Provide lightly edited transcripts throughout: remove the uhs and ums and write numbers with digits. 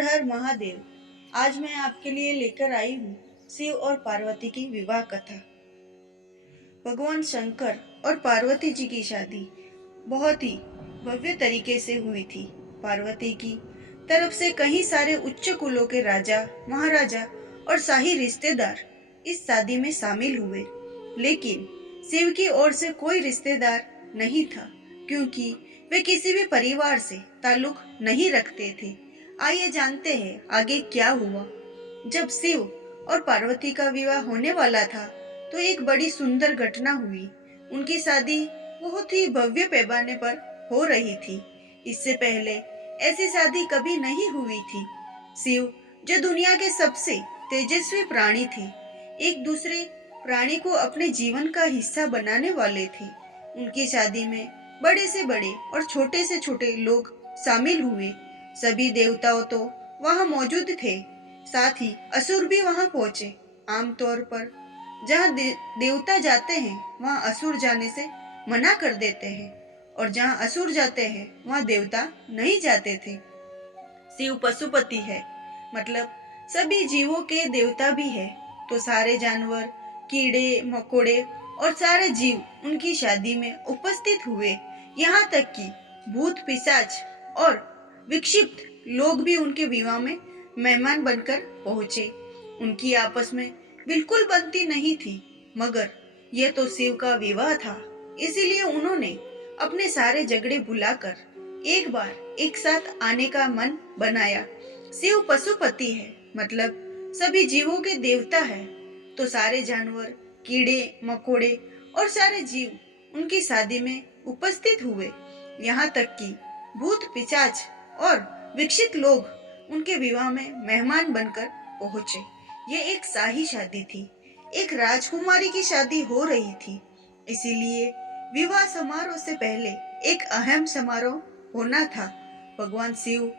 हर हर महादेव। आज मैं आपके लिए लेकर आई हूँ शिव और पार्वती की विवाह कथा। भगवान शंकर और पार्वती जी की शादी बहुत ही भव्य तरीके से हुई थी। पार्वती की तरफ से कई सारे उच्च कुलों के राजा, महाराजा और शाही रिश्तेदार इस शादी में शामिल हुए, लेकिन शिव की ओर से कोई रिश्तेदार नहीं था, क्योंकि वे किसी भी परिवार से ताल्लुक नहीं रखते थे। आइए जानते हैं आगे क्या हुआ। जब शिव और पार्वती का विवाह होने वाला था, तो एक बड़ी सुंदर घटना हुई। उनकी शादी बहुत ही भव्य पैमाने पर हो रही थी। इससे पहले ऐसी शादी कभी नहीं हुई थी। शिव, जो दुनिया के सबसे तेजस्वी प्राणी थे, एक दूसरे प्राणी को अपने जीवन का हिस्सा बनाने वाले थे। उनकी शादी में बड़े से बड़े और छोटे से छोटे लोग शामिल हुए। सभी देवताओं तो वहां मौजूद थे, साथ ही असुर भी वहां पहुंचे। आमतौर पर जहां देवता जाते हैं, वहां असुर जाने से मना कर देते हैं, और जहां असुर जाते हैं, वहां देवता नहीं जाते थे। शिव पशुपति है, मतलब सभी जीवों के देवता भी है। तो सारे जानवर, कीड़े मकोड़े और सारे जीव उनकी शादी में उपस्थित हुए। यहाँ तक कि भूत पिशाच और विक्षिप्त लोग भी उनके विवाह में मेहमान बनकर पहुंचे। उनकी आपस में बिल्कुल बनती नहीं थी, मगर यह तो शिव का विवाह था, इसीलिए उन्होंने अपने सारे झगड़े भुलाकर एक बार एक साथ आने का मन बनाया। शिव पशुपति है, मतलब सभी जीवों के देवता है। तो सारे जानवर, कीड़े मकोड़े और सारे जीव उनकी शादी में उपस्थित हुए। यहाँ तक कि भूत पिशाच और विकसित लोग उनके विवाह में मेहमान बनकर पहुंचे। ये एक शाही शादी थी, एक राजकुमारी की शादी हो रही थी, इसीलिए विवाह समारोह से पहले एक अहम समारोह होना था। भगवान शिव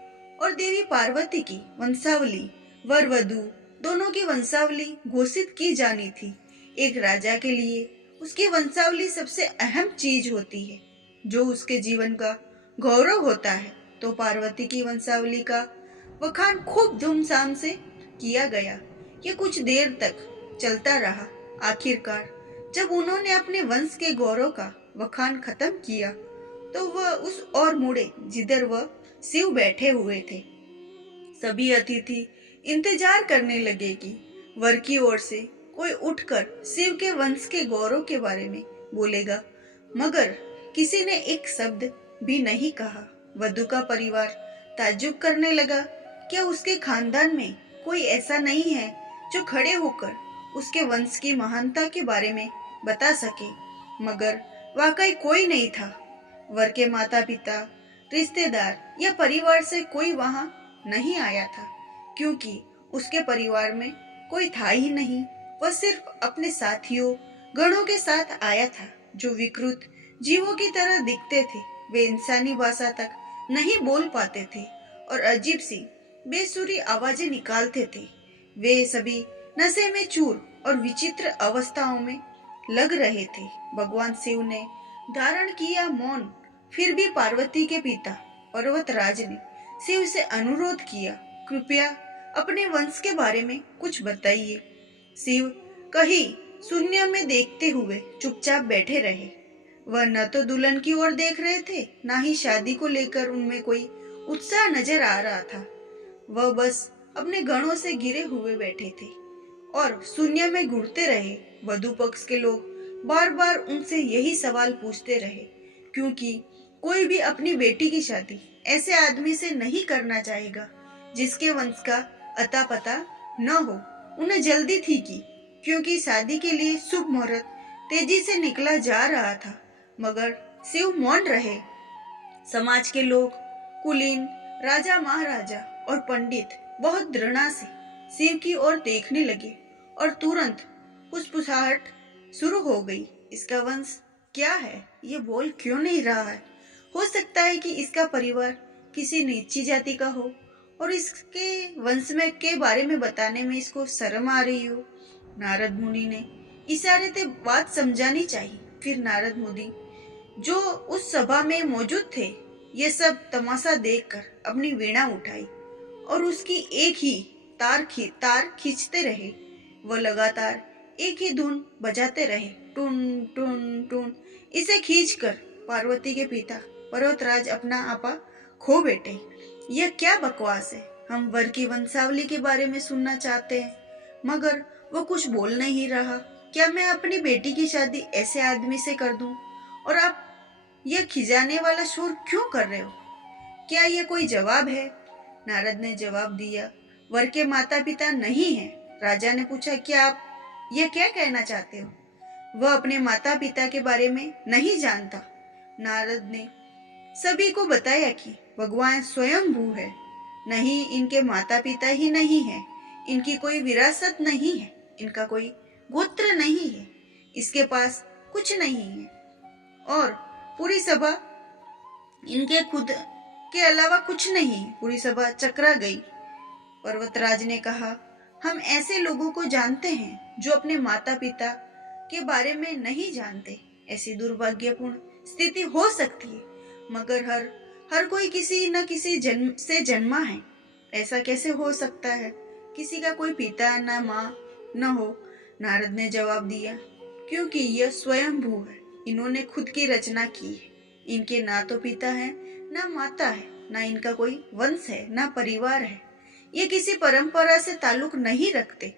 और देवी पार्वती की वंशावली, वर वधू दोनों की वंशावली घोषित की जानी थी। एक राजा के लिए उसकी वंशावली सबसे अहम चीज होती है, जो उसके जीवन का गौरव होता है। तो पार्वती की वंशावली का बखान खूब धूमधाम से किया गया। ये कुछ देर तक चलता रहा। आखिरकार जब उन्होंने अपने वंश के गौरव का बखान खत्म किया, तो वह उस ओर मुड़े जिधर वह शिव बैठे हुए थे। सभी अतिथि इंतजार करने लगे कि वर की ओर से कोई उठकर शिव के वंश के गौरव के बारे में बोलेगा, मगर किसी ने एक शब्द भी नहीं कहा। वधू का परिवार ताज्जुब करने लगा। क्या उसके खानदान में कोई ऐसा नहीं है जो खड़े होकर उसके वंश की महानता के बारे में बता सके? मगर वाकई कोई नहीं था। वर के माता पिता, रिश्तेदार या परिवार से कोई वहां नहीं आया था, क्योंकि उसके परिवार में कोई था ही नहीं। वह सिर्फ अपने साथियों, गणों के साथ आया था, जो विकृत जीवों की तरह दिखते थे। वे इंसानी भाषा तक नहीं बोल पाते थे और अजीब सी बेसुरी आवाजें निकालते थे। वे सभी नशे में चूर और विचित्र अवस्थाओं में लग रहे थे। भगवान शिव ने धारण किया मौन, फिर भी पार्वती के पिता पर्वतराज ने शिव से अनुरोध किया, कृपया अपने वंश के बारे में कुछ बताइए। शिव कहीं शून्य में देखते हुए चुपचाप बैठे रहे। वह न तो दुल्हन की ओर देख रहे थे, न ही शादी को लेकर उनमें कोई उत्साह नजर आ रहा था। वह बस अपने गणों से घिरे हुए बैठे थे और शून्य में घूरते रहे। वधू पक्ष के लोग बार बार उनसे यही सवाल पूछते रहे, क्योंकि कोई भी अपनी बेटी की शादी ऐसे आदमी से नहीं करना चाहेगा जिसके वंश का अता पता न हो। उन्हें जल्दी थी क्योंकि शादी के लिए शुभ मुहूर्त तेजी से निकला जा रहा था, मगर शिव मौन रहे। समाज के लोग, कुलीन, राजा महाराजा और पंडित बहुत घृणा से शिव की ओर देखने लगे और तुरंत फुसफुसाहट शुरू हो गई। इसका वंश क्या है? ये बोल क्यों नहीं रहा है? हो सकता है कि इसका परिवार किसी नीची जाति का हो और इसके वंश में के बारे में बताने में इसको शर्म आ रही हो। नारद मुनि ने इशारे से बात समझानी चाहिए। फिर नारद मुनि, जो उस सभा में मौजूद थे, ये सब तमाशा देखकर अपनी वीणा उठाई और उसकी एक ही तार खींचते रहे। वो लगातार एक ही धुन बजाते रहे, टुन टुन टुन। इसे खींचकर पार्वती के पिता पर्वतराज अपना आपा खो बैठे। यह क्या बकवास है? हम वर की वंशावली के बारे में सुनना चाहते हैं, मगर वो कुछ बोल नहीं रहा। क्या मैं अपनी बेटी की शादी ऐसे आदमी से कर दूं? और आप यह खिजाने वाला शोर क्यों कर रहे हो? क्या यह कोई जवाब है? नारद ने जवाब दिया, वर के माता पिता नहीं हैं। राजा ने पूछा, क्या आप यह क्या कहना चाहते हो? वह अपने माता पिता के बारे में नहीं जानता। नारद ने सभी को बताया कि भगवान स्वयंभू है। नहीं, इनके माता पिता ही नहीं है, इनकी कोई विरासत नहीं है, इनका कोई गोत्र नहीं है, इसके पास कुछ नहीं है। और पूरी सभा इनके खुद के अलावा कुछ नहीं। पूरी सभा चकरा गई। पर्वतराज ने कहा, हम ऐसे लोगों को जानते हैं जो अपने माता पिता के बारे में नहीं जानते। ऐसी दुर्भाग्यपूर्ण स्थिति हो सकती है, मगर हर कोई किसी न किसी जन्म से जन्मा है। ऐसा कैसे हो सकता है? किसी का कोई पिता न माँ न हो। नारद ने जवाब दिया, क्योंकि यह स्वयंभू है, इन्होंने खुद की रचना की है। इनके ना तो पिता है ना माता है, ना इनका कोई वंश है ना परिवार है। ये किसी परंपरा से ताल्लुक नहीं रखते,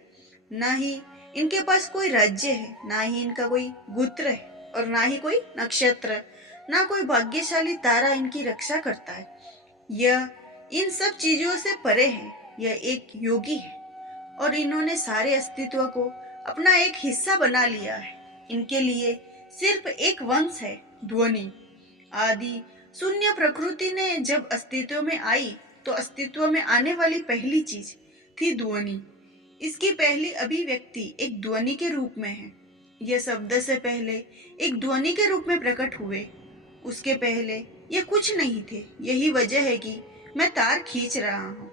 ना ही इनके पास कोई राज्य है, ना ही इनका कोई गोत्र है, और ना ही कोई नक्षत्र, ना कोई भाग्यशाली तारा इनकी रक्षा करता है। यह इन सब चीजों से परे है। यह एक योगी है और इन्होंने सारे अस्तित्व को अपना एक हिस्सा बना लिया है। इनके लिए सिर्फ एक वंश है, ध्वनि। आदि शून्य प्रकृति ने जब अस्तित्व में आई तो अस्तित्व में आने वाली पहली चीज थी ध्वनि। इसकी पहली अभिव्यक्ति एक ध्वनि के रूप में है। यह शब्द से पहले एक ध्वनि के रूप में प्रकट हुए। उसके पहले ये कुछ नहीं थे। यही वजह है कि मैं तार खींच रहा हूँ।